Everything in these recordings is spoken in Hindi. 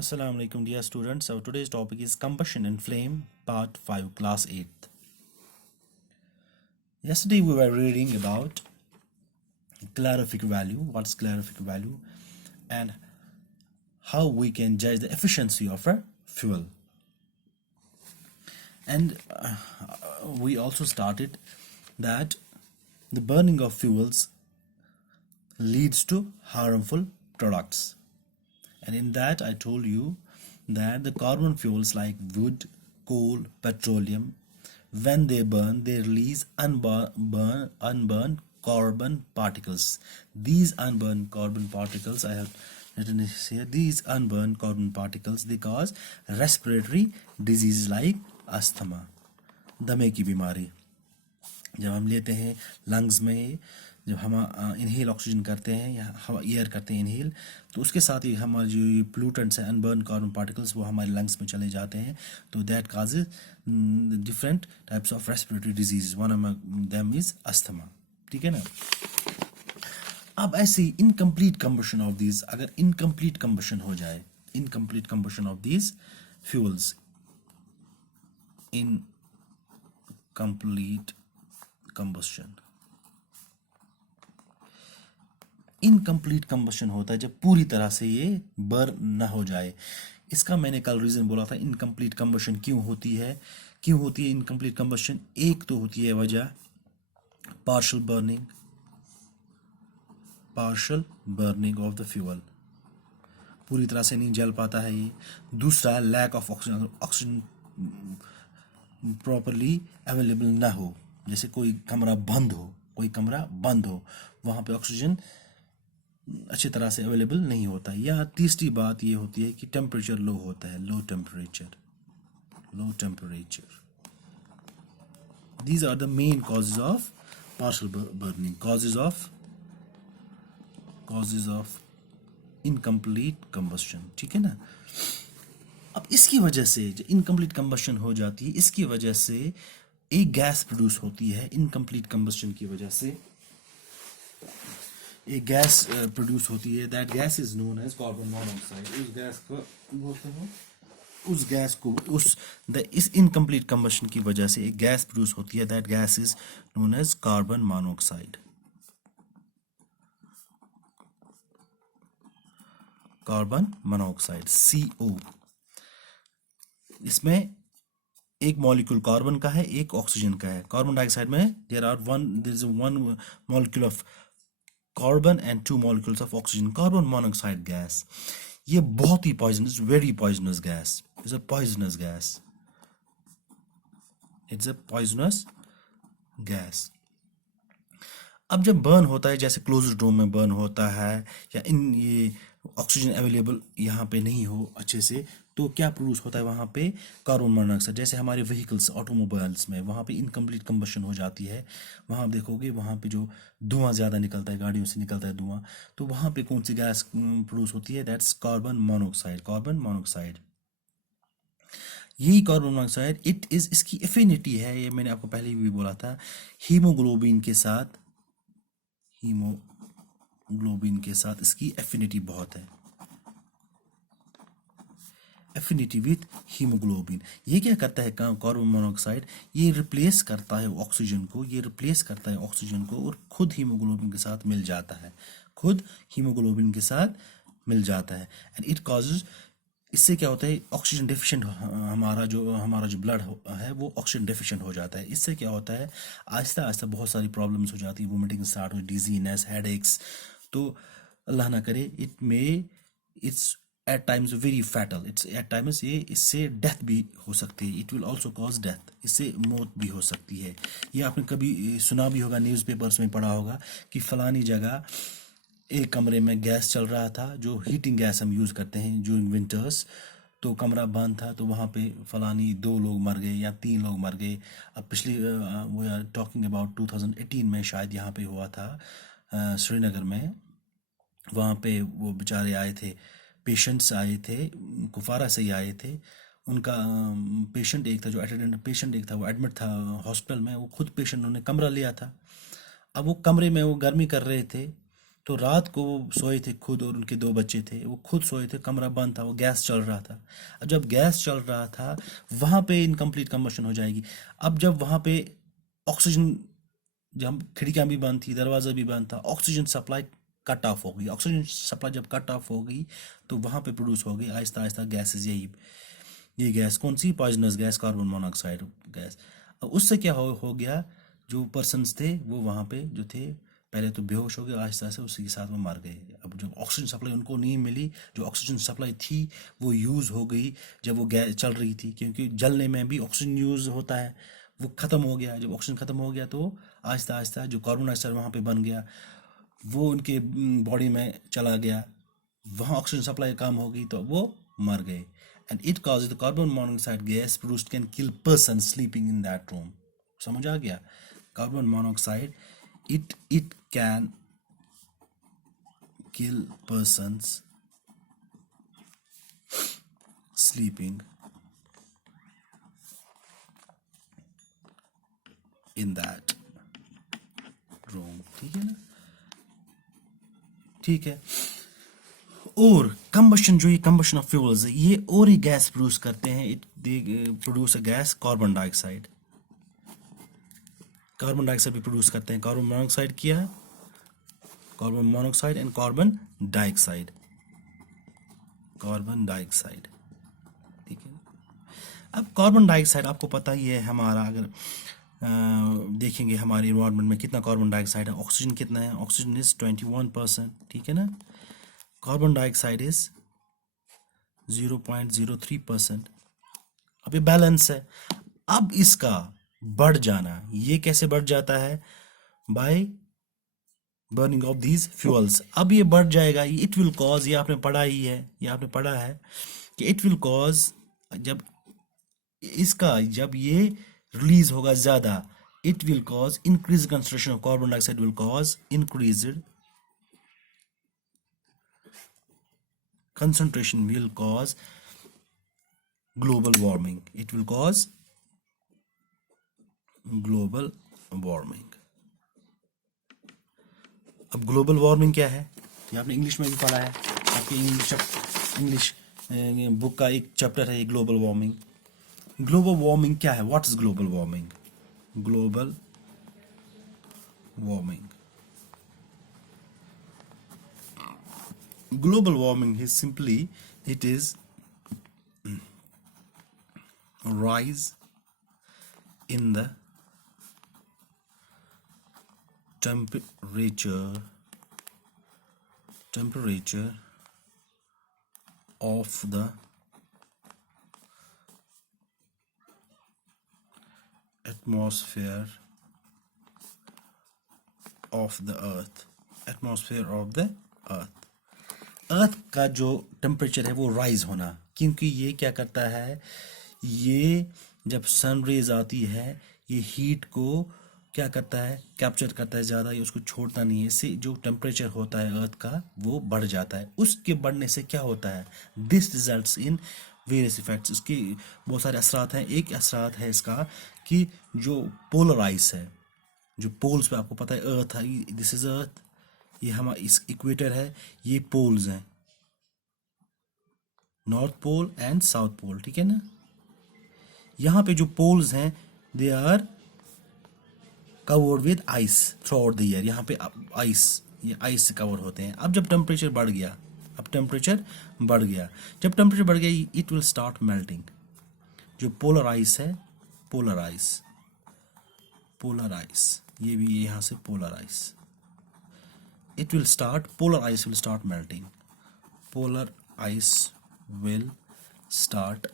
Assalamu alaikum dear students. So today's topic is combustion and flame part 5 class 8th. Yesterday we were reading about calorific value, what's calorific value and how we can judge the efficiency of a fuel. And we also started that the burning of fuels leads to harmful products. And in that I told you that the carbon fuels like wood, coal, petroleum, when they burn, they release unburned carbon particles. These unburned carbon particles, I have written this here, these unburned carbon particles, they cause respiratory diseases like asthma, दमे की बीमारी. जब हम लेते हैं लंग्स में, जब हम इनहेल ऑक्सीजन करते हैं या हवा एयर करते हैं इनहेल, तो उसके साथ ही हमारे जो प्लूटेंट्स हैं अनबर्न कार्बन पार्टिकल्स वो हमारे लंग्स में चले जाते हैं. तो that causes different types of respiratory disease. One of them is asthma. ठीक है ना. अब ऐसे इनकम्प्लीट कंबशन ऑफ दीज, अगर इनकम्प्लीट कंबशन हो जाए, incomplete combustion of these fuels, incomplete combustion, incomplete combustion होता है जब पूरी तरह से ये बर्न ना हो जाए. इसका मैंने कल रीजन बोला था इनकम्प्लीट कंबशन क्यों होती है इनकम्प्लीट कंबशन. एक तो होती है वजह partial burning of the fuel, पूरी तरह से नहीं जल पाता है ये. दूसरा lack of oxygen properly available ना हो, जैसे कोई कमरा बंद हो, वहाँ पे ऑक्सीजन अच्छी तरह से अवेलेबल नहीं होता है. या तीसरी बात ये होती है कि टेम्परेचर लो होता है, low temperature. These are the main causes of partial burning, causes of incomplete combustion. ठीक है ना. अब इसकी वजह से जो इनकम्प्लीट कंबशन हो जाती है, इसकी वजह से एक गैस प्रोड्यूस होती है. इनकम्प्लीट कंबशन की वजह से एक गैस प्रोड्यूस होती है. That gas is known as carbon monoxide. इस इनकम्प्लीट कंबशन की वजह से एक गैस प्रोड्यूस होती है. That gas is known as carbon monoxide. CO. इसमें एक मॉलिक्यूल कार्बन का है, एक ऑक्सीजन का है. कार्बन डाइऑक्साइड में there is one molecule of carbon and 2 molecules of oxygen. Carbon monoxide gas ये बहुत ही poisonous, very poisonous gas. It's a poisonous gas. अब जब बर्न होता है, जैसे क्लोज्ड रूम में बर्न होता है, या ये ऑक्सीजन अवेलेबल यहाँ पे नहीं हो अच्छे से, तो क्या प्रोड्यूस होता है वहाँ पे कार्बन मोनोऑक्साइड. जैसे हमारे व्हीकल्स, ऑटोमोबाइल्स में वहाँ पे इनकम्प्लीट कंबशन हो जाती है. वहाँ आप देखोगे वहाँ पे जो धुआं ज़्यादा निकलता है, गाड़ियों से निकलता है धुआं, तो वहाँ पे कौन सी गैस प्रोड्यूस होती है. That's carbon monoxide. यही कार्बन मोनोऑक्साइड इसकी एफिनिटी है, ये मैंने आपको पहले भी बोला था, हीमोग्लोबिन के साथ इसकी एफिनिटी बहुत है. Affinity with haemoglobin. ये क्या करता है काम कार्बन मोनोऑक्साइड, ये रिप्लेस करता है ऑक्सीजन को, और खुद हीमोग्लोबिन के साथ मिल जाता है. एंड इट कॉजेज, इससे क्या होता है, ऑक्सीजन डेफिशिएंट, हमारा जो ब्लड है वो ऑक्सीजन डेफिशिएंट हो जाता है. इससे क्या होता है, आहिस्ता आहिस्ता बहुत सारी प्रॉब्लम्स हो जाती है. वोमिटिंग स्टार्ट हो, डिजीनेस, हेडेक्स. तो अल्लाह ना करे, it's at times very fatal. ये इससे डेथ भी हो सकती है. It will also cause death, इससे मौत भी हो सकती है. ये आपने कभी सुना भी होगा, न्यूज़पेपर्स में पढ़ा होगा कि फलानी जगह एक कमरे में गैस चल रहा था, जो हीटिंग गैस हम यूज़ करते हैं ड्यूरिंग विंटर्स. तो कमरा बंद था, तो वहाँ पे फलानी 2 लोग मर गए या 3 लोग मर गए. अब पिछली वो आर टॉकिंग अबाउट 2018 में शायद यहाँ पे हुआ था, श्रीनगर में. वहाँ पे वो बेचारे आए थे, पेशेंट्स आए थे, कुफारा से ही आए थे. उनका पेशेंट एक था, जो अटेंडेंट पेशेंट एक था, वो एडमिट था हॉस्पिटल में. वो खुद पेशेंट, उन्होंने कमरा लिया था. अब वो कमरे में वो गर्मी कर रहे थे, तो रात को वो सोए थे खुद और उनके 2 बच्चे थे, वो खुद सोए थे, कमरा बंद था, वो गैस चल रहा था। अब जब गैस चल रहा था वहाँ पे इनकम्प्लीट कंबशन हो जाएगी। अब जब वहाँ पे ऑक्सीजन, जब खिड़कियाँ भी बंद थी, दरवाज़ा भी बंद था, ऑक्सीजन सप्लाई कट ऑफ हो गई। ऑक्सीजन सप्लाई जब कट ऑफ हो गई तो वहाँ पे प्रोड्यूस हो गई आहिस्ता आहिस्ता गैसेज, ये गैस कौन सी, poisonous gas, carbon monoxide gas. अब उससे क्या हो गया, जो पर्सन्स थे वो वहाँ पे जो थे पहले तो बेहोश हो गए, आहिस्ता आहिस्ता उसी के साथ में मर गए। अब जो ऑक्सीजन सप्लाई उनको नहीं मिली, जो ऑक्सीजन सप्लाई थी वो यूज़ हो गई जब वो गैस चल रही थी, क्योंकि जलने में भी ऑक्सीजन यूज़ होता है, वो ख़त्म हो गया। जब ऑक्सीजन ख़त्म हो गया तो आहिस्ता आहिस्ता जो कार्बन डाइऑक्साइड वहाँ पे बन गया वो उनके बॉडी में चला गया, वहाँ ऑक्सीजन सप्लाई कम हो गई तो वो मर गए। And it cause the carbon monoxide gas produced can kill person sleeping in that room. समझ आ गया? Carbon monoxide it can kill persons sleeping in that room। ठीक है ना? ठीक है। और कंबशन, जो ये कंबशन ऑफ फ्यूल्स है, ये और ही गैस प्रोड्यूस करते हैं। It they produce a gas carbon dioxide. Carbon dioxide भी प्रोड्यूस करते हैं। कार्बन मोनोऑक्साइड किया है, carbon monoxide and carbon dioxide, carbon dioxide. ठीक है। अब कार्बन डाइऑक्साइड आपको पता ही है, हमारा अगर देखेंगे हमारे इन्वायरमेंट में कितना कार्बन डाइऑक्साइड है, ऑक्सीजन कितना है, ऑक्सीजन इज 21%। ठीक है ना? Carbon dioxide is 0.03%। अब ये बैलेंस है। अब इसका बढ़ जाना, ये कैसे बढ़ जाता है? By burning of these fuels. अब ये बढ़ जाएगा, इट विल कॉज, ये आपने पढ़ा ही है, ये आपने पढ़ा है कि इट विल कॉज, जब ये रिलीज होगा ज्यादा, it will cause increase concentration of carbon dioxide, will cause increased concentration, will cause global warming. It will cause global warming। अब ग्लोबल वार्मिंग क्या है, ये आपने इंग्लिश में भी पढ़ा है, आपके इंग्लिश बुक का एक चैप्टर है ये, ग्लोबल वार्मिंग। ग्लोबल वार्मिंग क्या है? What is global warming? Global warming, global warming is simply, it is a rise in the temperature of the atmosphere of the earth, अर्थ का जो टेम्परेचर है वो राइज होना। क्योंकि ये क्या करता है, ये जब सन रेज आती है ये हीट को क्या करता है, कैप्चर करता है ज़्यादा, ये उसको छोड़ता नहीं है। इससे जो टेम्परेचर होता है अर्थ का वो बढ़ जाता है। उसके बढ़ने से क्या होता है, this results in various effects. इसके बहुत सारे असरात हैं। एक असरात है इसका कि जो पोलर आइस है, जो पोल्स पे आपको पता है अर्थ है, दिस इज अर्थ, ये हमारा इस इक्वेटर है, ये पोल्स हैं, north pole and south pole. ठीक है ना? यहाँ पे जो पोल्स हैं they are covered with ice throughout the year. यहाँ पे आइस, ये आइस से कवर होते हैं। अब जब टेम्परेचर बढ़ गया, जब टेम्परेचर बढ़ गया इट विल स्टार्ट मेल्टिंग। जो पोलर आइस है, पोलर आइस, ये भी यहाँ से polar ice, polar ice will start melting। polar ice will start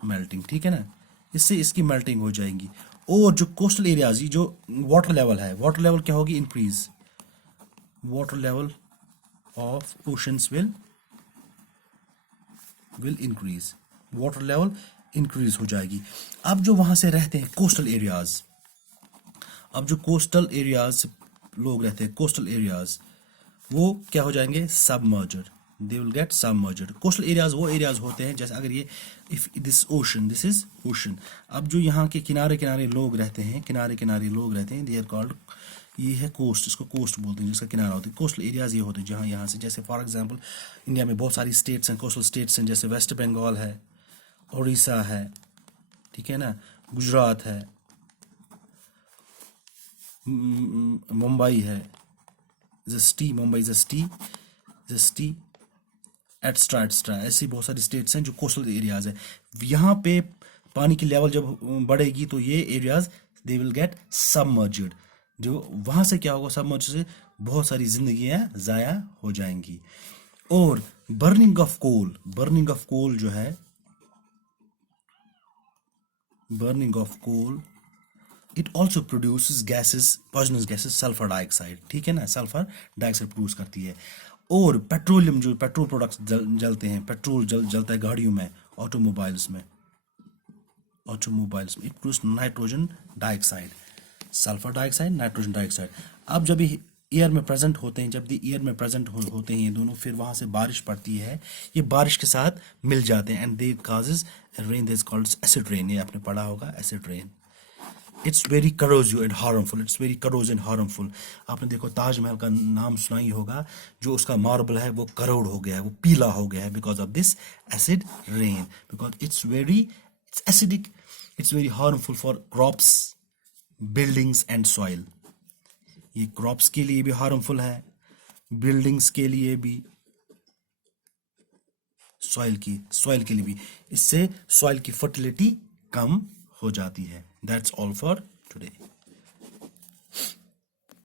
melting। ठीक है ना? इससे इसकी मेल्टिंग हो जाएगी। और जो कोस्टल एरियाज, जो वाटर लेवल है, वाटर लेवल क्या होगी, increase. Water level of oceans will increase, water level increase हो जाएगी। अब जो वहां से रहते हैं कोस्टल एरियाज, अब जो कोस्टल एरियाज लोग रहते हैं, कोस्टल एरियाज, वो क्या हो जाएंगे, submerged, they will get submerged. Coastal areas वो एरियाज होते हैं, जैसे अगर ये इफ दिस इज ओशन, अब जो यहाँ के किनारे किनारे लोग रहते हैं, दे आर कॉल्ड ये है कोस्ट, इसको कोस्ट बोलते हैं, जिसका किनारा होता है। कोस्टल एरियाज ये होते हैं जहाँ यहाँ से, जैसे फॉर एग्जांपल इंडिया में बहुत सारी स्टेट्स हैं, कोस्टल स्टेट्स हैं, जैसे वेस्ट बंगाल है, उड़ीसा है, ठीक है ना, गुजरात है, मुंबई है, जस्टी, मुंबई जस्टी एक्स्ट्रा एक्स्ट्रा, ऐसी बहुत सारी स्टेट्स हैं जो कोस्टल एरियाज है। यहाँ पे पानी की लेवल जब बढ़ेगी तो ये areas they will gate submerged, जो वहाँ से क्या होगा, सबमर्ज से बहुत सारी जिंदगियाँ ज़ाया हो जाएंगी। और बर्निंग ऑफ कोल जो है, burning of coal it also produces gases, poisonous gases, sulphur dioxide, ठीक है ना, सल्फर डाइऑक्साइड प्रोड्यूस करती है। और पेट्रोलियम, जो पेट्रोल प्रोडक्ट्स जलते हैं, पेट्रोल जलता है गाड़ियों में, ऑटोमोबाइल्स में it produce nitrogen dioxide, sulphur dioxide, nitrogen dioxide. अब जब ये एयर में प्रेजेंट होते हैं, जब एयर में प्रेजेंट होते हैं ये दोनों, फिर वहाँ से बारिश पड़ती है, ये बारिश के साथ मिल जाते हैं and they causes rain, this called acid rain, ये आपने पढ़ा होगा acid rain. It's very करोजिव and harmful, it's very करोज and harmful. आपने देखो ताजमहल का नाम सुना ही होगा, जो उसका मार्बल है वो करोड़ हो गया है, वो पीला हो गया है, because of this acid rain, because it's acidic, it's very harmful for crops, buildings and soil. ये क्रॉप्स के लिए भी हार्मफुल है, बिल्डिंग्स के लिए भी, सॉइल के लिए भी। इससे सॉइल की फर्टिलिटी कम हो जाती है। That's all for today.